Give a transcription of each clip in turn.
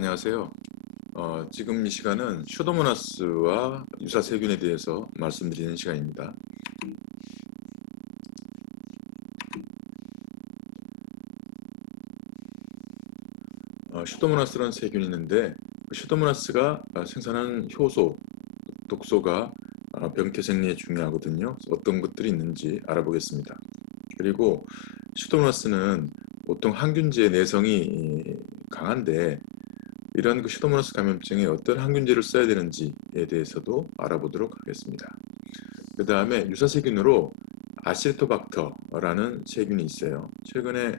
안녕하세요. 지금 이 시간은 슈도모나스와 유사 세균에 대해서 말씀드리는 시간입니다. 슈도모나스라는 세균이 있는데 슈도모나스가 생산하는 효소, 독소가 병태 생리에 중요하거든요. 어떤 것들이 있는지 알아보겠습니다. 그리고 슈도모나스는 보통 항균제의 내성이 강한데 이런 슈도모나스 감염증에 어떤 항균제를 써야 되는지에 대해서도 알아보도록 하겠습니다. 그 다음에 유사세균으로 아시토박터라는 세균이 있어요. 최근에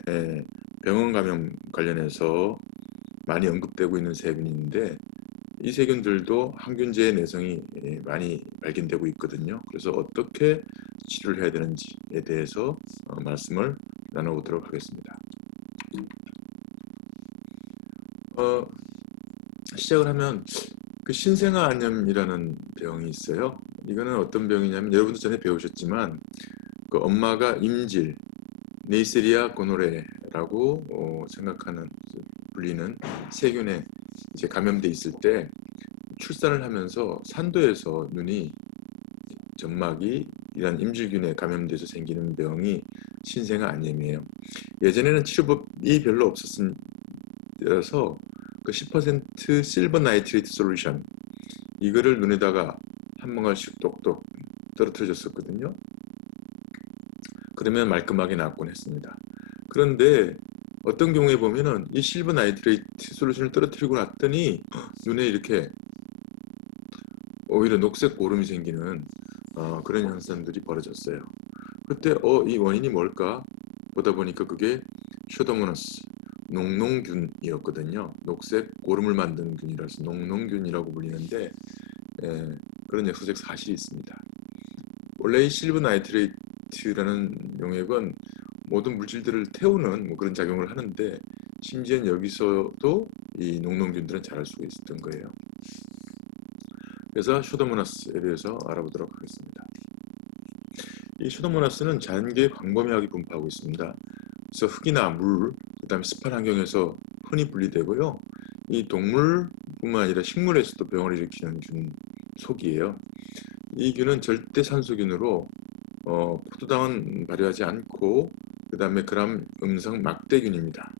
병원 감염 관련해서 많이 언급되고 있는 세균이 있는데 이 세균들도 항균제의 내성이 많이 발견되고 있거든요. 그래서 어떻게 치료를 해야 되는지에 대해서 말씀을 나눠보도록 하겠습니다. 시작을 하면 신생아 안염이라는 병이 있어요. 이거는 어떤 병이냐면 여러분도 전에 배우셨지만 엄마가 임질, 네이세리아 고노레라고 생각하는 불리는 세균에 이제 감염돼 있을 때 출산을 하면서 산도에서 눈이 점막이 이런 임질균에 감염돼서 생기는 병이 신생아 안염이에요. 예전에는 치료법이 별로 없었어서 10% 실버 나이트레이트 솔루션 이거를 눈에다가 한 뭉갈씩 똑똑 떨어뜨려 줬었거든요. 그러면 말끔하게 낫곤 했습니다. 그런데 어떤 경우에 보면은 이 실버 나이트레이트 솔루션을 떨어뜨리고 났더니 눈에 이렇게 오히려 녹색 고름이 생기는 그런 현상들이 벌어졌어요. 그때 이 원인이 뭘까 보다 보니까 그게 슈도모나스 농농균이었거든요. 녹색 고름을 만드는 균이라서 농농균이라고 불리는데 그런 역사적 사실이 있습니다. 원래 이 실버 나이트레이트라는 용액은 모든 물질들을 태우는 그런 작용을 하는데 심지어 여기서도 이 농농균들은 자랄 수가 있었던 거예요. 그래서 슈도모나스에 대해서 알아보도록 하겠습니다. 이 슈도모나스는 자연계에 광범위하게 분포하고 있습니다. 그래서 흙이나 물, 그 다음에 습한 환경에서 흔히 분리되고요. 이 동물뿐만 아니라 식물에서도 병을 일으키는 균 속이에요. 이 균은 절대 산소균으로 포도당은 발효하지 않고 그 다음에 그람 음성 막대균입니다.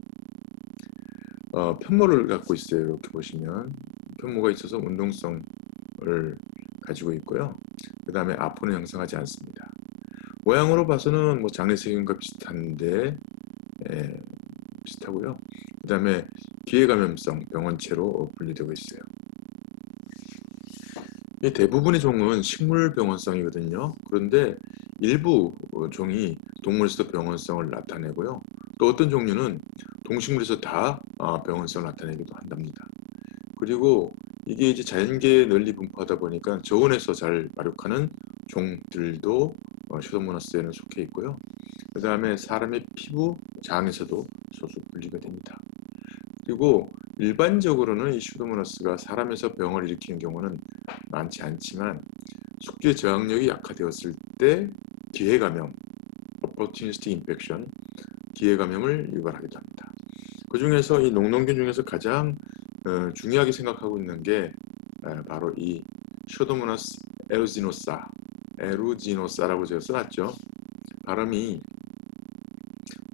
편모를 갖고 있어요. 이렇게 보시면 편모가 있어서 운동성을 가지고 있고요. 그 다음에 아포는 형성하지 않습니다. 모양으로 봐서는 장내세균과 비슷한데 비슷하고요. 그 다음에 기회감염성 병원체로 분류되고 있어요. 대부분의 종은 식물병원성이거든요. 그런데 일부 종이 동물에서도 병원성을 나타내고요. 또 어떤 종류는 동식물에서 다 병원성을 나타내기도 한답니다. 그리고 이게 이제 자연계에 널리 분포하다 보니까 저온에서 잘 발육하는 종들도 슈도모나스에는 속해 있고요. 그 다음에 사람의 피부, 장에서도 소수 분리가 됩니다. 그리고 일반적으로는 이 슈도모나스가 사람에서 병을 일으키는 경우는 많지 않지만 숙주의 저항력이 약화되었을 때 기회감염, opportunistic infection, 기회감염을 유발하기도 합니다. 그 중에서 이 농농균 중에서 가장 중요하게 생각하고 있는 게 바로 이 슈도모나스 에루지노사라고 제가 써놨죠. 발음이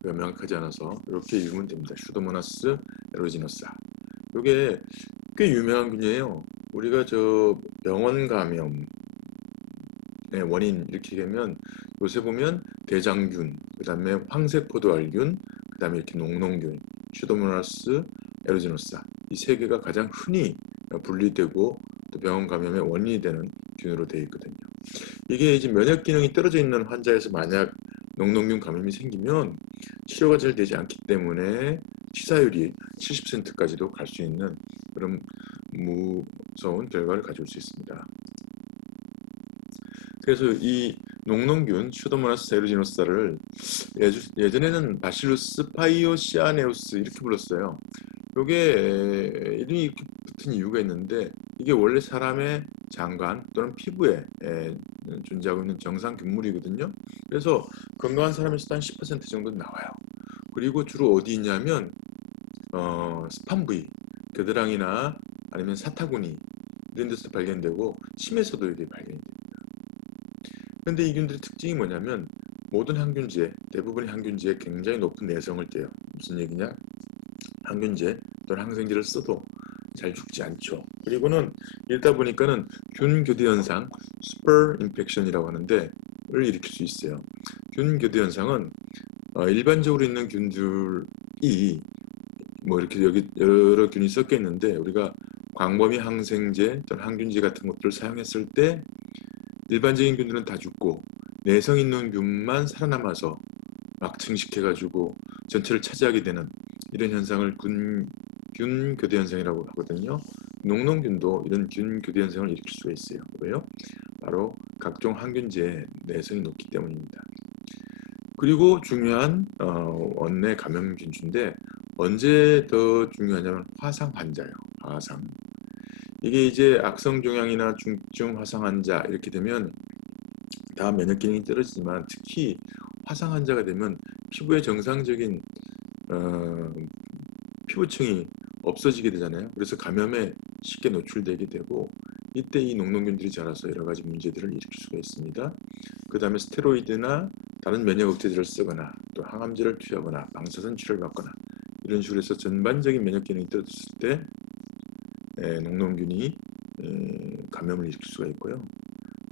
명확하지 않아서 이렇게 읽으면 됩니다. 슈도모나스 에루지노사. 이게 꽤 유명한 균이에요. 우리가 병원 감염의 원인 이렇게 되면 요새 보면 대장균, 그 다음에 황색포도알균, 그 다음에 이렇게 농농균, 슈도모나스 에루지노사 이 세 개가 가장 흔히 분리되고 또 병원 감염의 원인이 되는 균으로 되어 있거든요. 이게 이제 면역 기능이 떨어져 있는 환자에서 만약 농농균 감염이 생기면 치료가 잘 되지 않기 때문에 치사율이 70%까지도 갈 수 있는 그런 무서운 결과를 가져올 수 있습니다. 그래서 이 농농균 슈도모나스 에루지노사를 예전에는 바실루스 파이오시아네우스 이렇게 불렀어요. 이게 이름이 이렇게 붙은 이유가 있는데 이게 원래 사람의 장관 또는 피부에 존재하고 있는 정상균물이거든요. 그래서 건강한 사람에서도 한 10% 정도 나와요. 그리고 주로 어디 있냐면 스판 부위, 겨드랑이나 아니면 사타구니 이런 데서 발견되고 침에서도 이게 발견이 됩니다. 그런데 이 균들의 특징이 뭐냐면 모든 항균제, 대부분의 항균제에 굉장히 높은 내성을 떼요. 무슨 얘기냐? 항균제 또는 항생제를 써도 잘 죽지 않죠. 그리고는 이러다 보니까는 균 교대 현상, 슈퍼 인펙션이라고 하는데 를 일으킬 수 있어요. 균 교대 현상은 일반적으로 있는 균들이 뭐 이렇게 여기 여러 균이 섞여 있는데 우리가 광범위 항생제 또는 항균제 같은 것들을 사용했을 때 일반적인 균들은 다 죽고 내성 있는 균만 살아남아서 막 증식해가지고 전체를 차지하게 되는 이런 현상을 균 교대 현상이라고 하거든요. 농농균도 이런 균 교대 현상을 일으킬 수가 있어요. 왜요? 바로 각종 항균제의 내성이 높기 때문입니다. 그리고 중요한 원내 감염균인데 언제 더 중요하냐면 화상 환자예요. 화상. 이게 이제 악성 종양이나 중증 화상 환자 이렇게 되면 다 면역 기능이 떨어지지만 특히 화상 환자가 되면 피부의 정상적인 피부층이 없어지게 되잖아요. 그래서 감염에 쉽게 노출되게 되고 이때 이 농농균들이 자라서 여러 가지 문제들을 일으킬 수가 있습니다. 그 다음에 스테로이드나 다른 면역 억제제를 쓰거나 또 항암제를 투여하거나 방사선 치료를 받거나 이런 식으로 해서 전반적인 면역 기능이 떨어졌을 때 농농균이 감염을 일으킬 수가 있고요.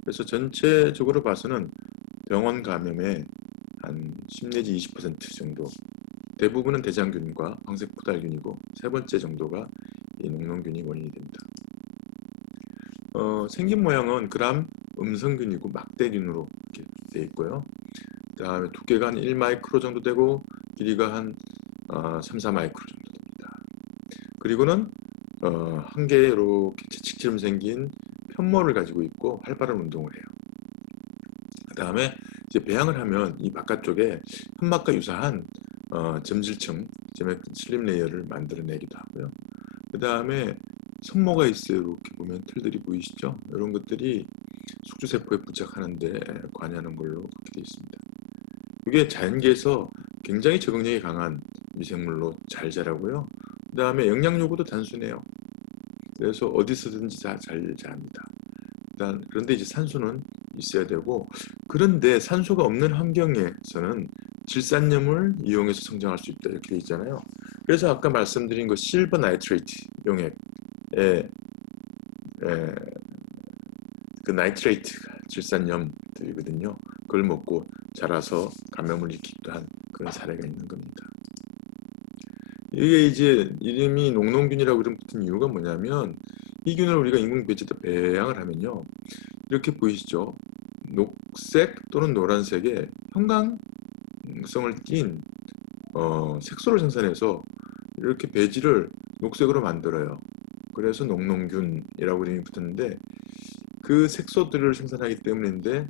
그래서 전체적으로 봐서는 병원 감염의 한 10 내지 20% 정도 대부분은 대장균과 황색포달균이고 세 번째 정도가 이 농농균이 원인이 됩니다. 생긴 모양은 그람 음성균이고 막대균으로 이렇게 되어 있고요. 그 다음에 두께가 한 1마이크로 정도 되고 길이가 한 3, 4마이크로 정도 됩니다. 그리고는 한 개의 이렇게 채찍처럼 생긴 편모를 가지고 있고 활발한 운동을 해요. 그 다음에 이제 배양을 하면 이 바깥쪽에 현막과 유사한 점질층, 슬림 레이어를 만들어내기도 하고요. 그 다음에 성모가 있어요. 이렇게 보면 틀들이 보이시죠? 이런 것들이 숙주세포에 부착하는데 관여하는 걸로 그렇게 되어 있습니다. 이게 자연계에서 굉장히 적응력이 강한 미생물로 잘 자라고요. 그 다음에 영양 요구도 단순해요. 그래서 어디서든지 잘 자랍니다. 그런데 이제 산소는 있어야 되고, 그런데 산소가 없는 환경에서는 질산염을 이용해서 성장할 수 있다 이렇게 되어 있잖아요. 그래서 아까 말씀드린 그 실버 나이트레이트 용액에 그 나이트레이트 질산염들이거든요. 그걸 먹고 자라서 감염을 일으키기도 한 그런 사례가 있는 겁니다. 이게 이제 이름이 농농균이라고 이름 붙은 이유가 뭐냐면 이 균을 우리가 인공 배지에다 배양을 하면요. 이렇게 보이시죠? 녹색 또는 노란색의 형광성을 띤 색소를 생산해서 이렇게 배지를 녹색으로 만들어요. 그래서 농농균이라고 이름이 붙었는데 그 색소들을 생산하기 때문인데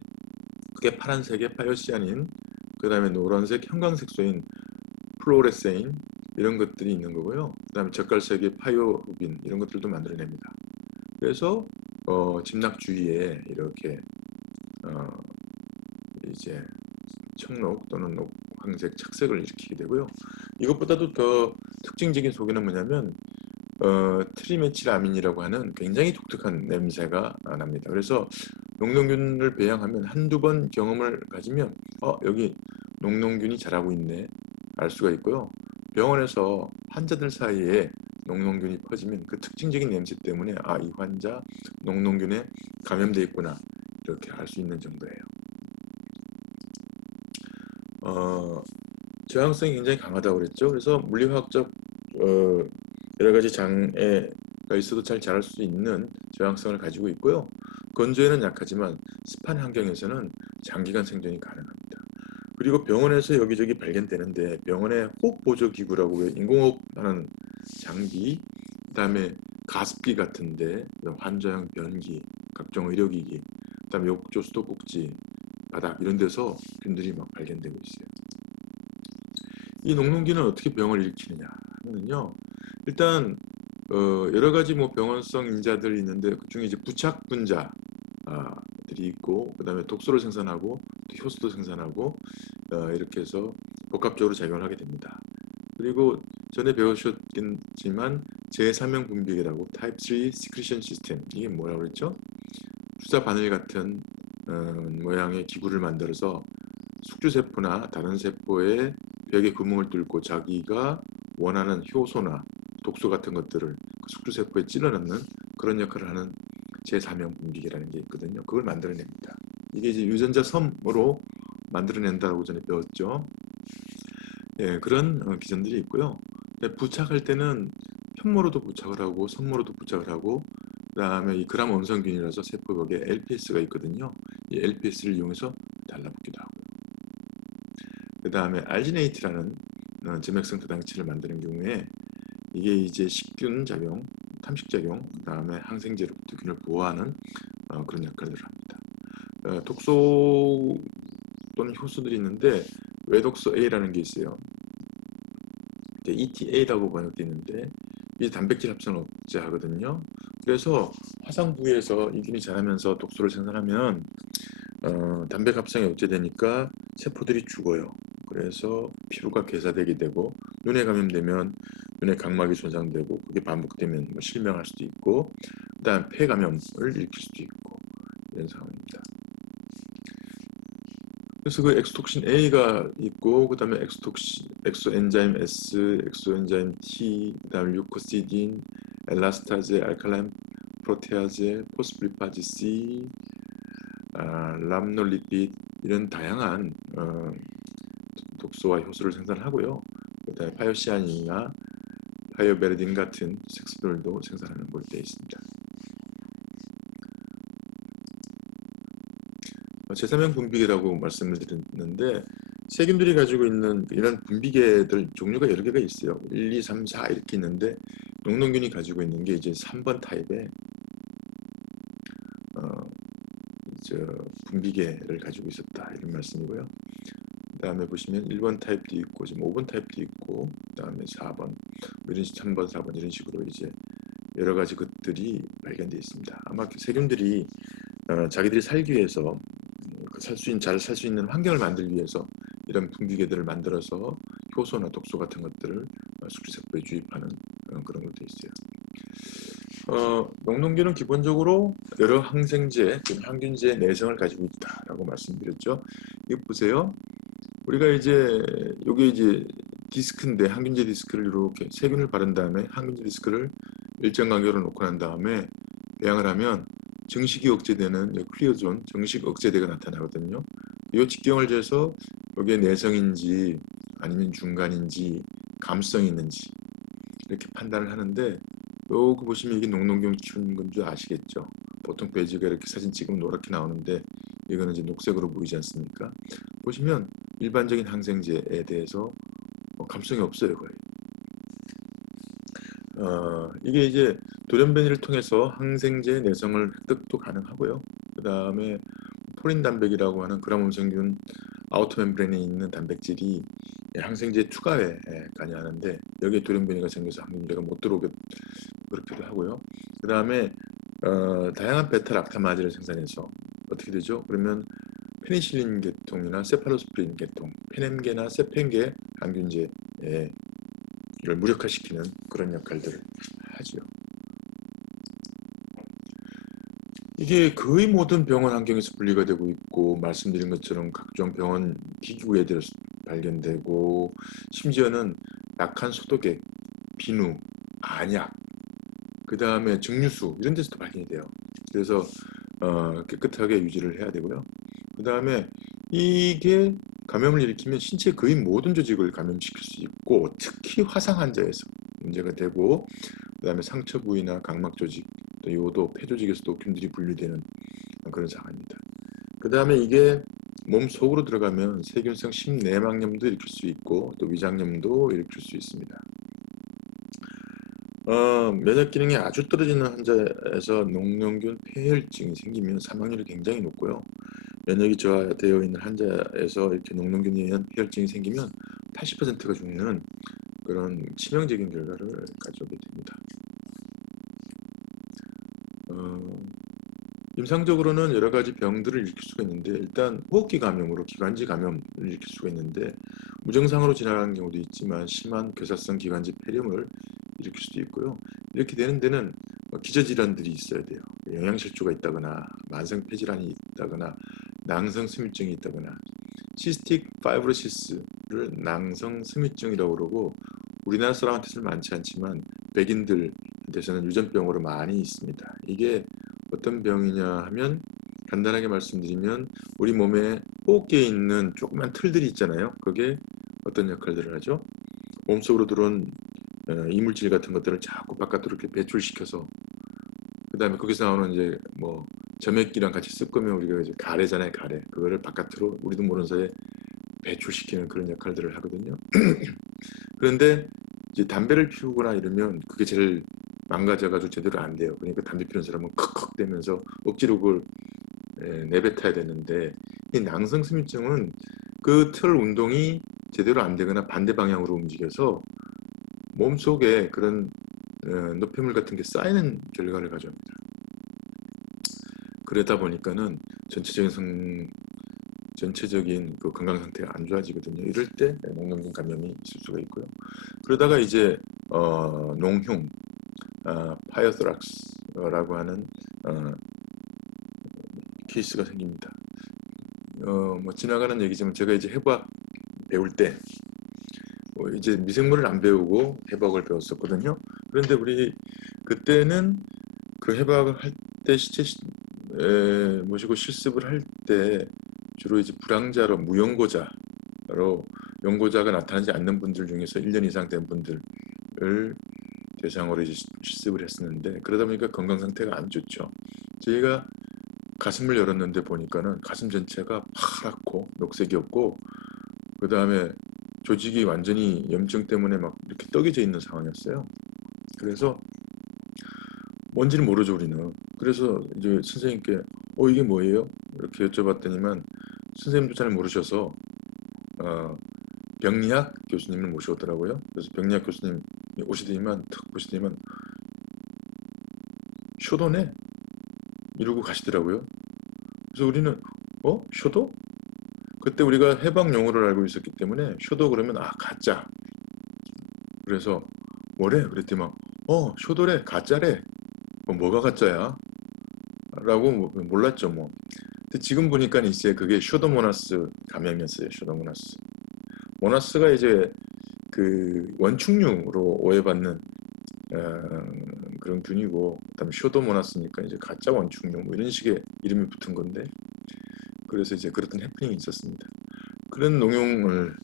그게 파란색의 파이오시아닌, 그 다음에 노란색 형광색소인 플로레세인 이런 것들이 있는 거고요. 그 다음에 젓갈색의 파이오루빈 이런 것들도 만들어냅니다. 그래서 집락 주위에 이렇게 이제 청록 또는 녹황색 착색을 일으키게 되고요. 이것보다도 더 특징적인 소개는 뭐냐면 트리메틸아민이라고 하는 굉장히 독특한 냄새가 납니다. 그래서 농농균을 배양하면 한두 번 경험을 가지면 여기 농농균이 자라고 있네 알 수가 있고요. 병원에서 환자들 사이에 농농균이 퍼지면 그 특징적인 냄새 때문에 이 환자 농농균에 감염돼 있구나 이렇게 알 수 있는 정도예요. 저항성이 굉장히 강하다고 그랬죠. 그래서 물리화학적 여러 가지 장애가 있어도 잘 자랄 수 있는 저항성을 가지고 있고요. 건조에는 약하지만 습한 환경에서는 장기간 생존이 가능합니다. 그리고 병원에서 여기저기 발견되는데 병원의 호흡보조기구라고 인공호흡하는 장비, 그 다음에 가습기 같은데 환자용 변기, 각종 의료기기, 그 다음에 욕조, 수도꼭지, 바닥 이런 데서 균들이 막 발견되고 있어요. 이 농농균은 어떻게 병을 일으키느냐 하면요. 일단 여러 가지 뭐 병원성 인자들이 있는데 그 중에 이제 부착 분자들이 있고 그 다음에 독소를 생산하고 효소도 생산하고 이렇게 해서 복합적으로 작용을 하게 됩니다. 그리고 전에 배우셨겠지만 제3형 분비계라고 타입 3 시크리션 시스템, 이게 뭐라고 그랬죠? 주사 바늘 같은 모양의 기구를 만들어서 숙주세포나 다른 세포의 벽에 구멍을 뚫고 자기가 원하는 효소나 독소 같은 것들을 그 숙주세포에 찔러넣는 그런 역할을 하는 제3형 분비계라는 게 있거든요. 그걸 만들어냅니다. 이게 이제 유전자 섬으로 만들어낸다고 전에 배웠죠. 예, 그런 기전들이 있고요. 부착할 때는 편모로도 부착을 하고 선모로도 부착을 하고, 그 다음에 이 그람 원성균이라서 세포벽에 LPS가 있거든요. 이 LPS를 이용해서 달라붙기도 하고요. 그 다음에 알지네이트라는 점액성 to당체를 만드는 경우에 이게 이제 식균 작용, 탐식 작용, 그 다음에 항생제로부터 균을 보호하는 그런 역할들을 합니다. 독소 또는 효소들이 있는데 외독소 A라는 게 있어요. ETA라고 번역되어 있는데 이 단백질 합성을 억제하거든요. 그래서 화상 부위에서 이 균이 자라면서 독소를 생산하면 단백 합성이 억제되니까 세포들이 죽어요. 그래서 피부가 괴사되게 되고 눈에 감염되면 눈의 각막이 손상되고 그게 반복되면 뭐 실명할 수도 있고, 그다음 폐 감염을 일으킬 수도 있고 이런 상황입니다. 그래서 그 엑소톡신 A가 있고, 그 다음에 엑소엔자임 S, 엑소엔자임 T, 그 다음에 류코시딘, 엘라스타제, 알칼라인 프로테아제, 포스프리파지 C, 람놀리핏, 이런 다양한 독소와 효소를 생산하고요. 그 다음에 파이오시아닌이나 파이오베르딘 같은 색소들도 생산하는 걸로 되어 있습니다. 제3형 분비계라고 말씀을 드렸는데 세균들이 가지고 있는 이런 분비계들 종류가 여러 개가 있어요. 1, 2, 3, 4 이렇게 있는데 농농균이 가지고 있는 게 이제 3번 타입의 분비계를 가지고 있었다 이런 말씀이고요. 그 다음에 보시면 1번 타입도 있고 지금 5번 타입도 있고, 그 다음에 4번, 이런 3번, 4번 이런 식으로 이제 여러 가지 것들이 발견되어 있습니다. 아마 세균들이 자기들이 살기 위해서 잘 살 수 있는 환경을 만들기 위해서 이런 분비계들을 만들어서 효소나 독소 같은 것들을 숙주세포에 주입하는 그런 걸로 되어 있어요. 농농균은 기본적으로 여러 항생제, 항균제 내성을 가지고 있다라고 말씀드렸죠. 이거 보세요. 우리가 이제 이게 이제 디스크인데 항균제 디스크를 이렇게 세균을 바른 다음에 항균제 디스크를 일정 간격으로 놓고 난 다음에 배양을 하면 정식이 억제되는 클리어존, 정식 억제대가 나타나거든요. 이 직경을 재서 여기에 내성인지 아니면 중간인지 감수성이 있는지 이렇게 판단을 하는데, 요거 보시면 이게 농농균 키우는 건 줄 아시겠죠? 보통 배지가 이렇게 사진 찍으면 노랗게 나오는데 이거는 이제 녹색으로 보이지 않습니까? 보시면 일반적인 항생제에 대해서 감수성이 없어요, 거의. 이게 이제 돌연변이를 통해서 항생제 내성을 획득도 가능하고요. 그 다음에 포린 단백이라고 하는 그람음성균 아우터 멤브레인에 있는 단백질이 항생제 투과에 관여하는데 여기에 돌연변이가 생겨서 항균제가 못 들어오게 그렇기도 하고요. 그 다음에 다양한 베타락타마제를 생산해서 어떻게 되죠? 그러면 페니실린 계통이나 세팔로스프린 계통, 페넴계나 세펜계 항균제를 무력화시키는 그런 역할들을 하죠. 이게 거의 모든 병원 환경에서 분리가 되고 있고, 말씀드린 것처럼 각종 병원 기구에 들어서 발견되고, 심지어는 약한 소독액, 비누, 안약, 그 다음에 증류수 이런 데서도 발견이 돼요. 그래서 깨끗하게 유지를 해야 되고요. 그 다음에 이게 감염을 일으키면 신체 거의 모든 조직을 감염시킬 수 있고, 특히 화상 환자에서 문제가 되고, 그 다음에 상처 부위나 각막 조직, 또 요도, 폐 조직에서도 균들이 분리되는 그런 상황입니다. 그 다음에 이게 몸 속으로 들어가면 세균성 심내막염도 일으킬 수 있고, 또 위장염도 일으킬 수 있습니다. 면역 기능이 아주 떨어지는 환자에서 농농균 폐혈증이 생기면 사망률이 굉장히 높고요. 면역이 저하되어 있는 환자에서 이렇게 농농균에 의한 폐혈증이 생기면 80%가 죽는 그런 치명적인 결과를 가져오게 됩니다. 임상적으로는 여러 가지 병들을 일으킬 수가 있는데, 일단 호흡기 감염으로 기관지 감염을 일으킬 수가 있는데, 무증상으로 지나가는 경우도 있지만 심한 괴사성 기관지 폐렴을 일으킬 수도 있고요. 이렇게 되는 데는 기저질환들이 있어야 돼요. 영양실조가 있다거나 만성 폐질환이 있다거나 낭성 스미증이 있다거나 시스틱 파이브로시스를 낭성 스미증이라고 그러고 우리나라 사람한테는 많지 않지만 백인들한테서는 유전병으로 많이 있습니다. 이게 어떤 병이냐 하면 간단하게 말씀드리면 우리 몸에 뽑기에 있는 조그만 틀들이 있잖아요. 그게 어떤 역할들을 하죠? 몸속으로 들어온 이물질 같은 것들을 자꾸 바깥으로 이렇게 배출시켜서 그 다음에 거기서 나오는 이제 뭐 점액기랑 같이 섞으면 우리가 이제 가래잖아요, 가래. 그거를 바깥으로 우리도 모르는 사이에 배출시키는 그런 역할들을 하거든요. 그런데 이제 담배를 피우거나 이러면 그게 제일 망가져가지고 제대로 안 돼요. 그러니까 담배 피우는 사람은 컥컥 대면서 억지로 그걸 내뱉어야 되는데 이 낭성스미증은 그 틀 운동이 제대로 안 되거나 반대 방향으로 움직여서 몸속에 그런 노폐물 같은 게 쌓이는 결과를 가져옵니다. 그러다 보니까는 전체적인 그 건강 상태가 안 좋아지거든요. 이럴 때 농농균 감염이 있을 수가 있고요. 그러다가 이제 농흉, 파이어토락스라고 하는 케이스가 생깁니다. 뭐 지나가는 얘기지만 제가 이제 해부학 배울 때 이제 미생물을 안 배우고 해부학을 배웠었거든요. 그런데 우리 그때는 그 해부학을 할 때 시체 모시고 실습을 할 때 주로 이제 불황자로 무연고자로 연고자가 나타나지 않는 분들 중에서 1년 이상 된 분들을 대상으로 이제 실습을 했었는데 그러다 보니까 건강 상태가 안 좋죠. 저희가 가슴을 열었는데 보니까는 가슴 전체가 파랗고 녹색이었고 그 다음에 조직이 완전히 염증 때문에 막 이렇게 떡여져 있는 상황이었어요. 그래서 뭔지는 모르죠 우리는. 그래서 이제 선생님께 이게 뭐예요? 이렇게 여쭤봤더니만 선생님도 잘 모르셔서 병리학 교수님을 모셔오더라고요. 그래서 병리학 교수님 오시더니만 탁 보시더니만 쇼도네? 이러고 가시더라고요. 그래서 우리는 쇼도? 그때 우리가 해방 용어를 알고 있었기 때문에 쇼도 그러면 가짜. 그래서 뭐래? 그랬더니 막 쇼도래 가짜래. 뭐가 가짜야? 라고 몰랐죠 뭐. 근데 지금 보니까 이제 그게 슈도모나스 감염이었어요. 슈도모나스. 모나스가 이제 그 원충류로 오해받는 그런 균이고 그다음에 슈도모나스니까 이제 가짜 원충류 뭐 이런 식의 이름이 붙은 건데 그래서 이제 그랬던 해프닝이 있었습니다. 그런 농용을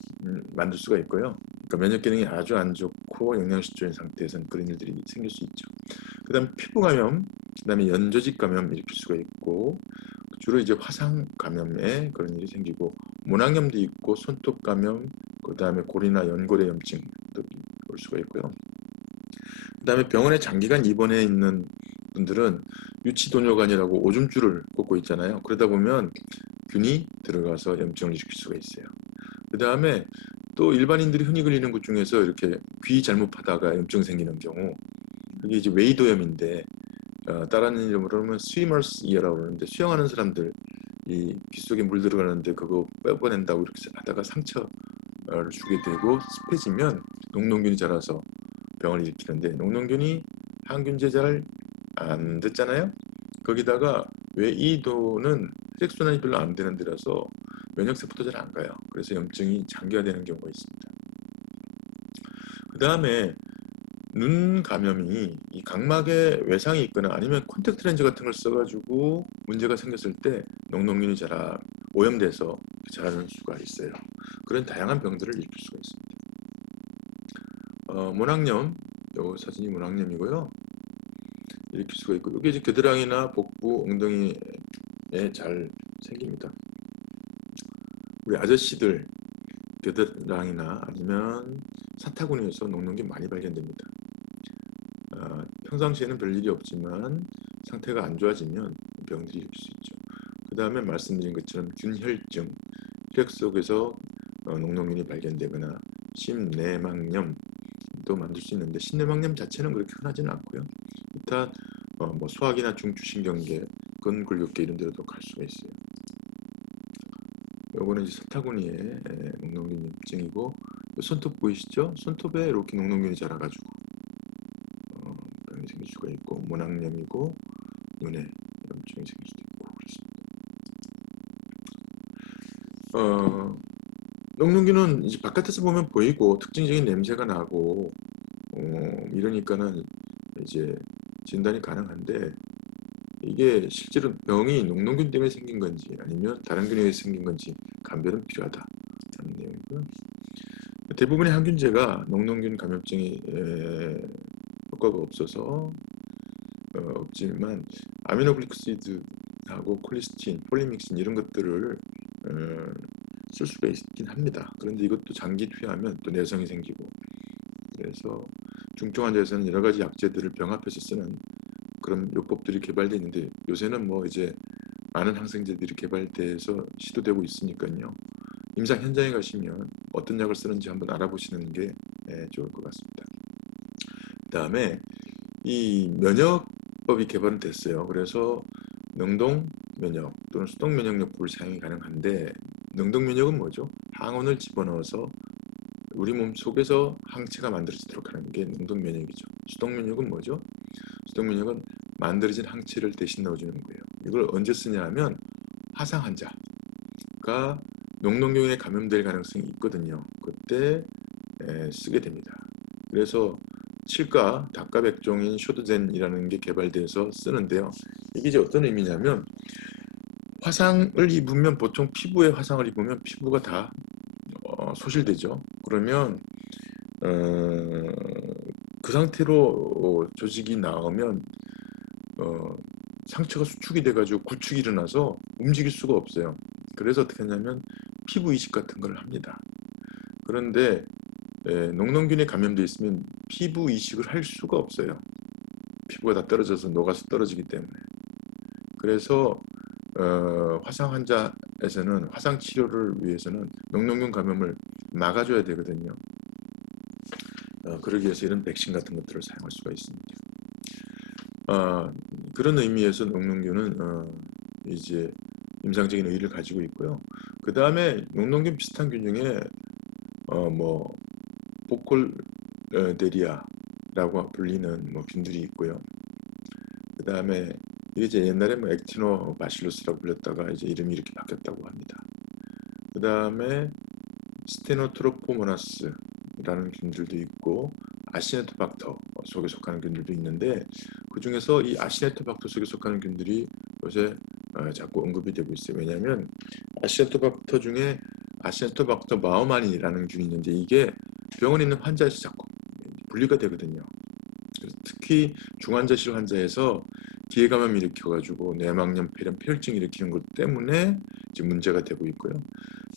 만들 수가 있고요. 그러니까 면역 기능이 아주 안 좋고 영양실조인 상태에서는 그런 일들이 생길 수 있죠. 그 다음에 피부 감염, 그 다음에 연조직 감염 일으킬 수가 있고 주로 이제 화상 감염에 그런 일이 생기고 모낭염도 있고 손톱 감염, 그 다음에 골이나 연골의 염증도 올 수가 있고요. 그 다음에 병원에 장기간 입원해 있는 분들은 유치도뇨관이라고 오줌줄을 꽂고 있잖아요. 그러다 보면 균이 들어가서 염증을 일으킬 수가 있어요. 그 다음에 또 일반인들이 흔히 걸리는 것 중에서 이렇게 귀 잘못 파다가 염증 생기는 경우 그게 이제 웨이도염인데 다른 이름으로 하면 스위머스 이어라고 그러는데 수영하는 사람들 이 귀 속에 물 들어가는데 그거 빼버낸다고 이렇게 하다가 상처를 주게 되고 습해지면 농농균이 자라서 병을 일으키는데 농농균이 항균제 잘 안 됐잖아요. 거기다가 웨이도는 혈액순환이 별로 안 되는 데라서 면역세포도 잘 안 가요. 그래서 염증이 장기화되는 경우가 있습니다. 그 다음에 눈 감염이 이 각막에 외상이 있거나 아니면 콘택트 렌즈 같은 걸 써가지고 문제가 생겼을 때 농농균이 오염돼서 자라는 수가 있어요. 그런 다양한 병들을 일으킬 수가 있습니다. 모낭염, 요 사진이 모낭염이고요. 일으킬 수가 있고 이게 이제 겨드랑이나 복부, 엉덩이에 잘 생깁니다. 우리 아저씨들 겨드랑이나 아니면 사타구니에서 농농균 많이 발견됩니다. 평상시에는 별일이 없지만 상태가 안 좋아지면 병들이 일으킬 수 있죠. 그 다음에 말씀드린 것처럼 균혈증, 혈액 속에서 농농균이 발견되거나 심내막염도 만들 수 있는데 심내막염 자체는 그렇게 흔하지는 않고요. 기타 뭐 소화기나 중추신경계, 근골격계 이런 데로도 갈 수가 있어요. 요거는 이제 사타구니의 농농균 염증이고 손톱 보이시죠? 손톱에 이렇게 농농균이 자라가지고 염증이 생길 수가 있고, 모낭염이고 눈에 염증이 생길 수도 있고 그렇습니다. 녹농균은 이제 바깥에서 보면 보이고 특징적인 냄새가 나고 이러니까는 이제 진단이 가능한데, 이게 실제로 병이 녹농균 때문에 생긴 건지 아니면 다른 균에 의해서 생긴 건지 감별은 필요하다는 내용이고요. 대부분의 항균제가 녹농균 감염증에 효과가 없지만 아미노글리코시드하고 콜리스틴, 폴리믹신 이런 것들을 쓸 수가 있긴 합니다. 그런데 이것도 장기 투여하면 또 내성이 생기고, 그래서 중증 환자에서는 여러 가지 약제들을 병합해서 쓰는 그런 요법들이 개발되어 있는데, 요새는 뭐 이제 많은 항생제들이 개발돼서 시도되고 있으니까요. 임상 현장에 가시면 어떤 약을 쓰는지 한번 알아보시는 게 좋을 것 같습니다. 그 다음에 이 면역법이 개발은 됐어요. 그래서 능동 면역 또는 수동 면역요법을 사용이 가능한데, 능동 면역은 뭐죠? 항원을 집어넣어서 우리 몸 속에서 항체가 만들어지도록 하는 게 능동 면역이죠. 수동 면역은 뭐죠? 수동 면역은 만들어진 항체를 대신 넣어주는 거예요. 이걸 언제 쓰냐 하면 화상 환자가 녹농균에 감염될 가능성이 있거든요. 그때 쓰게 됩니다. 그래서 칠가 닭과 백종인 쇼드젠이라는 게 개발돼서 쓰는데요. 이게 이제 어떤 의미냐면, 화상을 입으면 보통 피부에 화상을 입으면 피부가 다 소실되죠. 그러면 그 상태로 조직이 나오면 상처가 수축이 돼가지고 구축이 일어나서 움직일 수가 없어요. 그래서 어떻게 하냐면 피부 이식 같은 걸 합니다. 그런데 녹농균에 감염돼 있으면 피부 이식을 할 수가 없어요. 피부가 다 떨어져서 녹아서 떨어지기 때문에. 그래서 화상 환자에서는 화상 치료를 위해서는 녹농균 감염을 막아줘야 되거든요. 그러기 위해서 이런 백신 같은 것들을 사용할 수가 있습니다. 그런 의미에서 녹농균은 이제 임상적인 의의를 가지고 있고요. 그 다음에 녹농균 비슷한 균 중에 뭐 보콜데리아라고 불리는 뭐 균들이 있고요. 그 다음에 이게 이제 옛날에 뭐 액티노바실루스라고 불렸다가 이제 이름이 이렇게 바뀌었다고 합니다. 그 다음에 스테노트로포모나스라는 균들도 있고, 아시네토박터 속에 속하는 균들도 있는데, 그 중에서 이 아시네토박터 속에 속하는 균들이 요새 자꾸 언급이 되고 있어요. 왜냐하면 아시네토박터 중에 아시네토박터 마우만이라는 균이 있는데, 이게 병원에 있는 환자에서 자꾸 분리가 되거든요. 그래서 특히 중환자실 환자에서 뒤에 감염 일으켜가지고 뇌막염, 폐렴, 폐혈증 일으키는 것 때문에 이제 문제가 되고 있고요.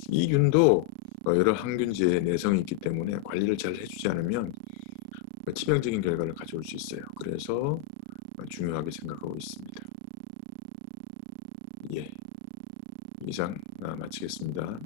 이 균도 여러 항균제에 내성이 있기 때문에 관리를 잘 해주지 않으면 치명적인 결과를 가져올 수 있어요. 그래서 중요하게 생각하고 있습니다. 예, 이상 마치겠습니다.